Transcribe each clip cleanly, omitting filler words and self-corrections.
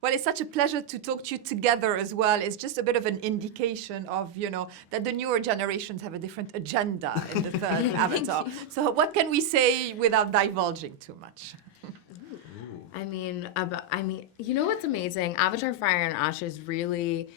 Well, it's such a pleasure to talk to you together as well. It's just a bit of an indication of, that the newer generations have a different agenda in the third Avatar. So what can we say without divulging too much? I mean, you know what's amazing? Avatar Fire and Ash is really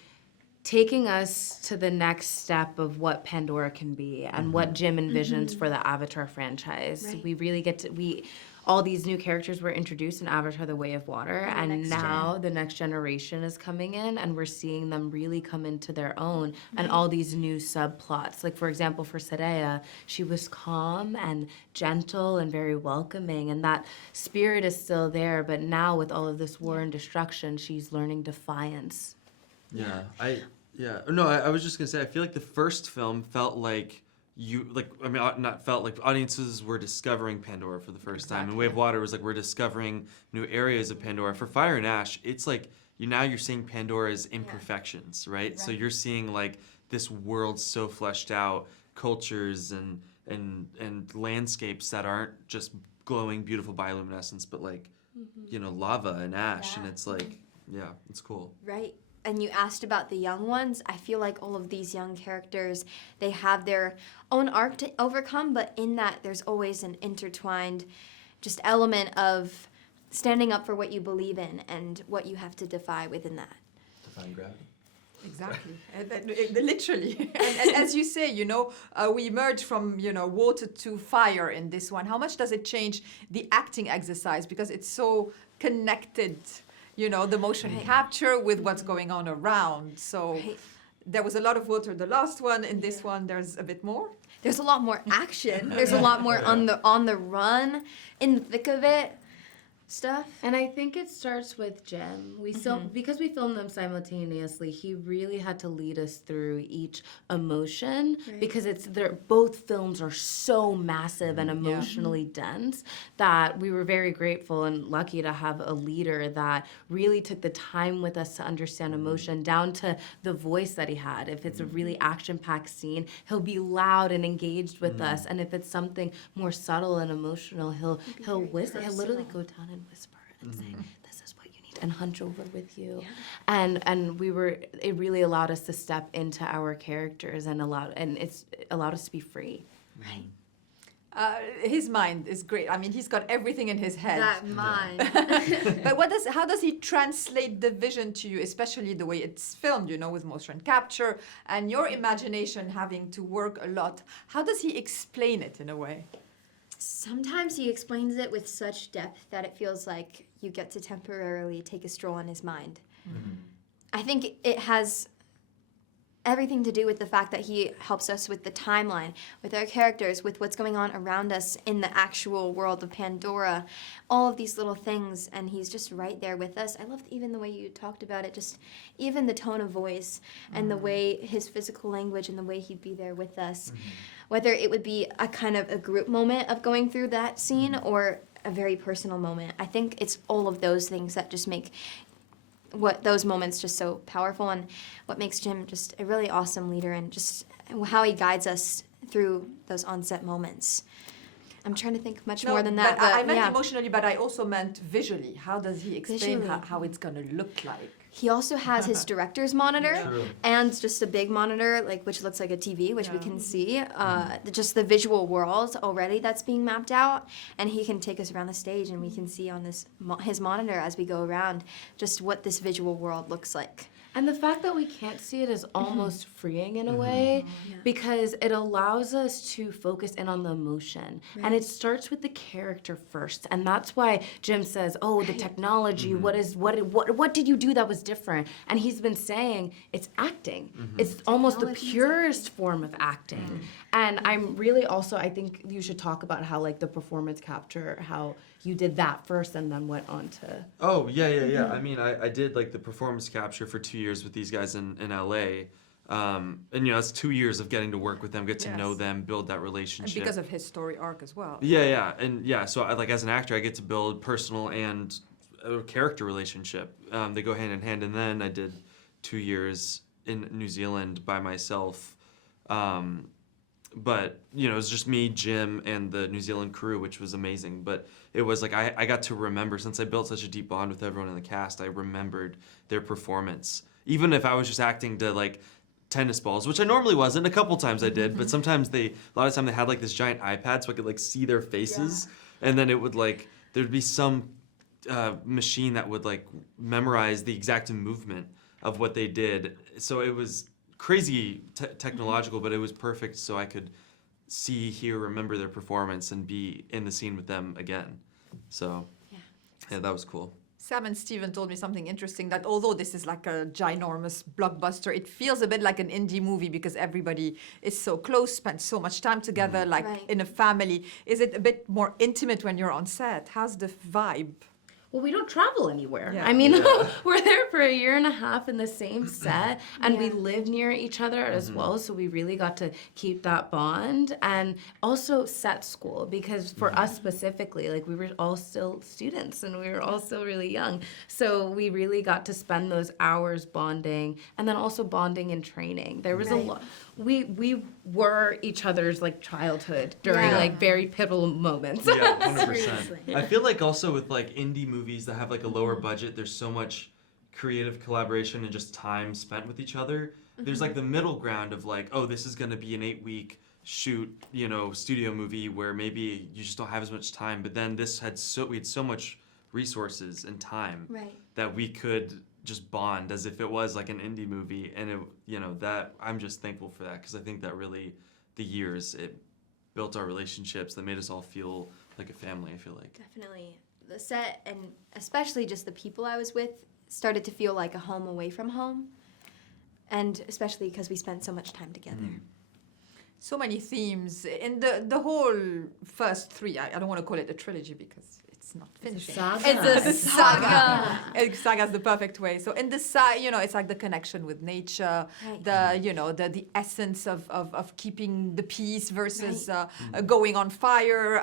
taking us to the next step of what Pandora can be and what Jim envisions for the Avatar franchise. Right. We really get to all these new characters were introduced in Avatar: The Way of Water, and now the next generation is coming in, and we're seeing them really come into their own, and all these new subplots. Like, for example, for Soraya, she was calm and gentle and very welcoming, and that spirit is still there, but now with all of this war and destruction, she's learning defiance. I was just gonna say, I feel like the first film felt like audiences were discovering Pandora for the first time. And Way of Water was like, we're discovering new areas of Pandora. For Fire and Ash, it's like, you're seeing Pandora's imperfections, right? So you're seeing like this world so fleshed out, cultures and landscapes that aren't just glowing, beautiful bioluminescence, but like, lava and ash. And it's like, it's cool. Right. And you asked about the young ones. I feel like all of these young characters, they have their own arc to overcome, but in that there's always an intertwined just element of standing up for what you believe in and what you have to defy within that. Defying gravity. Exactly, literally. And as you say, we emerge from, water to fire in this one. How much does it change the acting exercise? Because it's so connected, the motion capture with what's going on around. So there was a lot of water the last one. In this one, there's a bit more. There's a lot more action. There's a lot more on the run, in the thick of it stuff. And I think it starts with Jim. Because we filmed them simultaneously, he really had to lead us through each emotion because both films are so massive and emotionally dense that we were very grateful and lucky to have a leader that really took the time with us to understand emotion down to the voice that he had. If it's a really action-packed scene, he'll be loud and engaged with us, and if it's something more subtle and emotional, he'll whisper. He'll literally go down and whisper and say, "This is what you need," and hunch over with you. And it really allowed us to step into our characters and it's allowed us to be free. Right. His mind is great. I mean, he's got everything in his head. That mind. But how does he translate the vision to you, especially the way it's filmed, with motion capture and your imagination having to work a lot? How does he explain it in a way? Sometimes he explains it with such depth that it feels like you get to temporarily take a stroll in his mind. I think it has everything to do with the fact that he helps us with the timeline, with our characters, with what's going on around us in the actual world of Pandora, all of these little things, and he's just right there with us. I loved even the way you talked about it, just even the tone of voice and the way his physical language and the way he'd be there with us. Whether it would be a kind of a group moment of going through that scene or a very personal moment. I think it's all of those things that just make those moments just so powerful, and what makes Jim just a really awesome leader, and just how he guides us through those on-set moments. I'm trying to think much more than that. But I meant emotionally, but I also meant visually. How does he explain Visually. how it's going to look like? He also has his director's monitor and just a big monitor, which looks like a TV, which we can see. Just the visual world already that's being mapped out, and he can take us around the stage, and we can see on his monitor as we go around just what this visual world looks like. And the fact that we can't see it is almost freeing in a way, because it allows us to focus in on the emotion. And it starts with the character first. And that's why Jim says, "Oh, the technology, what did you do that was different?" And he's been saying it's acting. It's almost the purest form of acting. And I'm really also, I think you should talk about how the performance capture, how you did that first and then went on to... Oh, yeah. I mean, I did the performance capture for 2 years with these guys in LA. And it's 2 years of getting to work with them, get to know them, build that relationship. And because of his story arc as well. Yeah. And so as an actor, I get to build personal and a character relationship. They go hand in hand. And then I did 2 years in New Zealand by myself. but it was just me, Jim, and the New Zealand crew, which was amazing. But it was like I got to remember, since I built such a deep bond with everyone in the cast, I remembered their performance. Even if I was just acting to like tennis balls, which I normally wasn't. A couple times I did, but sometimes a lot of time they had like this giant iPad so I could like see their faces, and then it would like there'd be some machine that would like memorize the exact movement of what they did. So it was crazy technological, but it was perfect so I could see, hear, remember their performance and be in the scene with them again. So yeah, that was cool. Sam and Steven told me something interesting, that although this is like a ginormous blockbuster, it feels a bit like an indie movie because everybody is so close, spends so much time together, like in a family. Is it a bit more intimate when you're on set? How's the vibe? Well, we don't travel anywhere. Yeah. I mean, we're there for a year and a half in the same set, and we live near each other as well, so we really got to keep that bond. And also set school, because for us specifically, like we were all still students and we were all still really young. So we really got to spend those hours bonding, and then also bonding in training. There was a lot. We were each other's like childhood during like very pivotal moments. Yeah, 100%. I feel like also with like indie movies that have like a lower budget, there's so much creative collaboration and just time spent with each other. There's like the middle ground of like, oh, this is going to be an 8-week shoot, studio movie where maybe you just don't have as much time. But then we had so much resources and time that we could just bond as if it was like an indie movie, and that I'm just thankful for that, because I think that really the years it built our relationships that made us all feel like a family. I feel like Definitely. The set, and especially just the people I was with, started to feel like a home away from home, and especially because we spent so much time together. So many themes in the whole first three. I don't want to call it a trilogy because it's not finished. It's a saga. Saga is the perfect way. So in the saga, it's like the connection with nature, the essence of keeping the peace versus going on fire.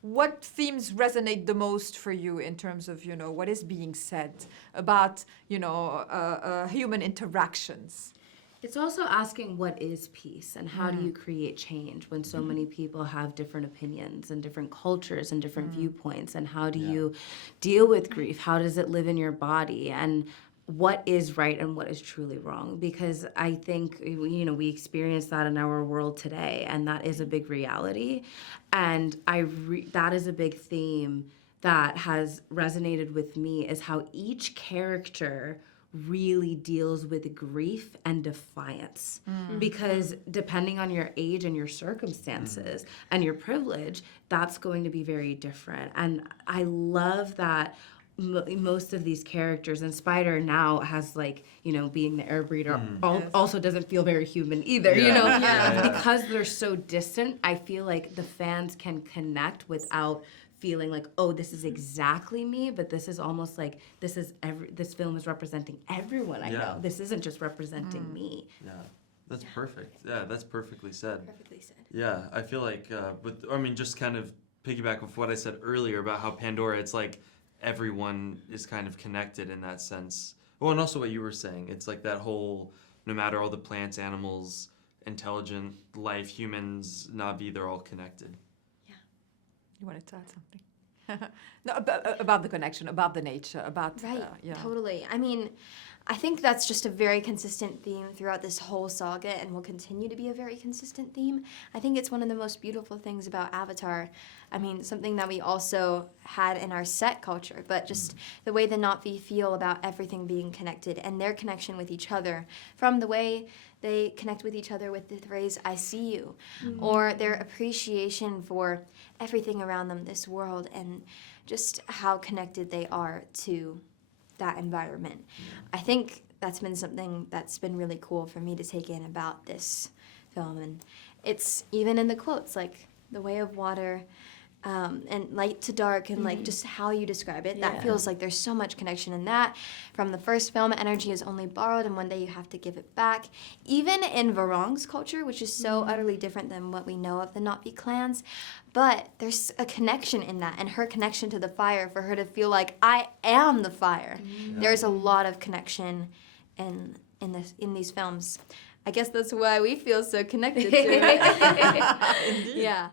What themes resonate the most for you in terms of what is being said about human interactions? It's also asking what is peace and how do you create change when so many people have different opinions and different cultures and different viewpoints, and how do you deal with grief? How does it live in your body? And what is right and what is truly wrong? Because I think, we experience that in our world today, and that is a big reality. And that is a big theme that has resonated with me, is how each character really deals with grief and defiance, because depending on your age and your circumstances and your privilege, that's going to be very different. And I love that most of these characters, and Spider now has being the air breather also doesn't feel very human either, because they're so distant. I feel like the fans can connect without feeling like, oh, this is exactly me, but this is almost like this film is representing everyone I know. This isn't just representing me. Yeah, that's perfect. Yeah, that's perfectly said. Perfectly said. Yeah, I feel like just kind of piggyback with what I said earlier about how Pandora, it's like everyone is kind of connected in that sense. Well, and also what you were saying, it's like that whole, no matter all the plants, animals, intelligent life, humans, Navi, they're all connected. You wanted to add something? No, about the connection, about the nature, about... Totally. I mean, I think that's just a very consistent theme throughout this whole saga, and will continue to be a very consistent theme. I think it's one of the most beautiful things about Avatar. I mean, something that we also had in our set culture, but just the way the Na'vi feel about everything being connected, and their connection with each other, from the way they connect with each other with the phrase, I see you, or their appreciation for everything around them, this world, and just how connected they are to that environment. I think that's been something that's been really cool for me to take in about this film, and it's even in the quotes, like the way of water, and light to dark, and like just how you describe it. That feels like there's so much connection in that. From the first film, energy is only borrowed, and one day you have to give it back. Even in Varong's culture, which is so utterly different than what we know of the Na'vi clans, but there's a connection in that, and her connection to the fire, for her to feel like, I am the fire. There's a lot of connection in these films. I guess that's why we feel so connected to it. Indeed. Yeah.